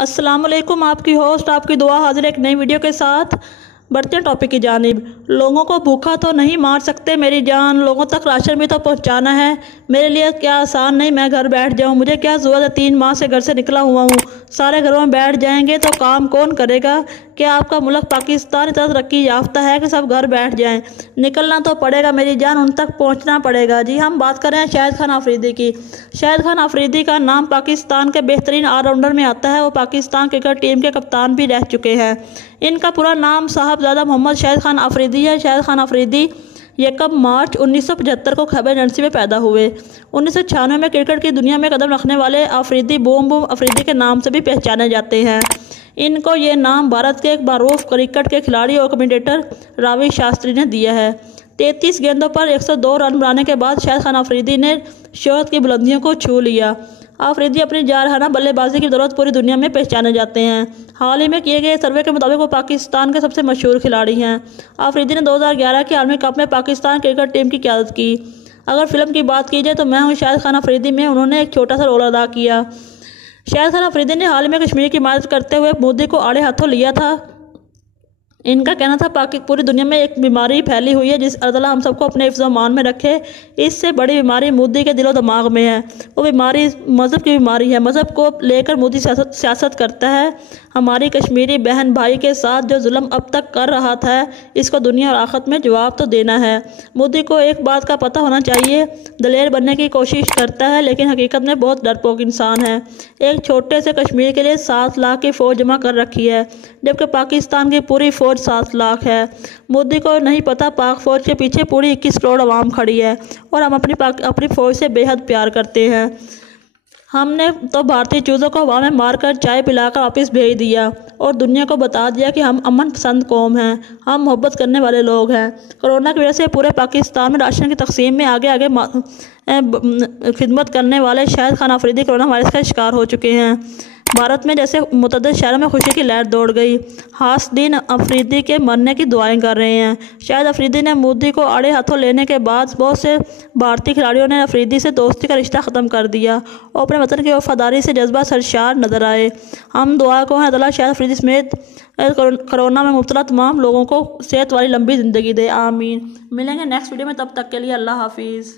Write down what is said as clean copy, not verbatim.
अस्सलाम वालेकुम। आपकी होस्ट आपकी दुआ हाजिर एक नई वीडियो के साथ। बढ़ते हैं टॉपिक की जानिब। लोगों को भूखा तो नहीं मार सकते मेरी जान, लोगों तक राशन भी तो पहुंचाना है। मेरे लिए क्या आसान नहीं मैं घर बैठ जाऊं, मुझे क्या ज़रूरत है, 3 माह से घर से निकला हुआ हूं। सारे घरों में बैठ जाएंगे तो काम कौन करेगा। क्या आपका मुल्क पाकिस्तान इतना तरक्की याफ्ता है कि सब घर बैठ जाएं? निकलना तो पड़ेगा मेरी जान, उन तक पहुंचना पड़ेगा। जी हम बात कर रहे हैं शाहिद खान अफरीदी की। शाहिद खान अफरीदी का नाम पाकिस्तान के बेहतरीन ऑलराउंडर में आता है। वो पाकिस्तान क्रिकेट टीम के कप्तान भी रह चुके हैं। इनका पूरा नाम साहबजादा मोहम्मद शाहिद खान अफरीदी है। शाहिद खान अफरीदी यकम मार्च 1975 को खैबर एजेंसी में पैदा हुए। 1996 में क्रिकेट की दुनिया में कदम रखने वाले अफरीदी बूम बूम अफरीदी के नाम से भी पहचाने जाते हैं। इनको ये नाम भारत के एक मारूफ क्रिकेट के खिलाड़ी और कमेंटेटर रावी शास्त्री ने दिया है। 33 गेंदों पर 102 रन बनाने के बाद शाहिद खान अफरीदी ने शोहरत की बुलंदियों को छू लिया। अफरीदी अपनी जारहाना बल्लेबाजी की बदौलत पूरी दुनिया में पहचाने जाते हैं। हाल ही में किए गए सर्वे के मुताबिक वो पाकिस्तान के सबसे मशहूर खिलाड़ी हैं। अफरीदी ने 2011 के आलमी कप में पाकिस्तान क्रिकेट टीम की क़यादत की। अगर फिल्म की बात की जाए तो मैं हूँ शाहिद खान अफरीदी में उन्होंने एक छोटा सा रोल अदा किया। शाहिद खान अफरीदी ने हाल में कश्मीर की मदद करते हुए मोदी को आड़े हाथों लिया था। इनका कहना था पूरी दुनिया में एक बीमारी फैली हुई है जिस अल्लाह हम सबको अपने हिफ्ज़ मान में रखे। इससे बड़ी बीमारी मोदी के दिलो दिमाग में है। वो बीमारी मज़हब की बीमारी है। मज़हब को लेकर मोदी सियासत करता है। हमारी कश्मीरी बहन भाई के साथ जो जुल्म अब तक कर रहा था इसको दुनिया और आखिरत में जवाब तो देना है। मोदी को एक बात का पता होना चाहिए, दलेर बनने की कोशिश करता है लेकिन हकीकत में बहुत डरपोक इंसान है। एक छोटे से कश्मीर के लिए 7 लाख की फ़ौज जमा कर रखी है जबकि पाकिस्तान की पूरी फ़ौज 7 लाख है। मोदी को नहीं पता पाक फ़ौज के पीछे पूरी 21 करोड़ आवाम खड़ी है और हम अपनी फ़ौज से बेहद प्यार करते हैं। हमने तो भारतीय चूज़ों को हवा में मारकर चाय पिलाकर वापस भेज दिया और दुनिया को बता दिया कि हम अमन पसंद कौम हैं, हम मोहब्बत करने वाले लोग हैं। कोरोना की वजह से पूरे पाकिस्तान में राशन की तकसीम में आगे आगे खिदमत करने वाले शाहिद खान अफरीदी कोरोना वायरस का शिकार हो चुके हैं। भारत में जैसे मुतअद्दिद शहरों में खुशी की लहर दौड़ गई। हासदीन अफरीदी के मरने की दुआएं कर रहे हैं। शाहिद अफरीदी ने मोदी को आड़े हाथों लेने के बाद बहुत से भारतीय खिलाड़ियों ने अफरीदी से दोस्ती का रिश्ता ख़त्म कर दिया और अपने वतन की वफादारी से जज्बा सरशार नजर आए। हम दुआ को हैं अल्लाह शाहिद अफरीदी समेत कोरोना में मुब्तला तमाम लोगों को सेहत वाली लंबी ज़िंदगी दे, आमीन। मिलेंगे नेक्स्ट वीडियो में, तब तक के लिए अल्लाह हाफिज़।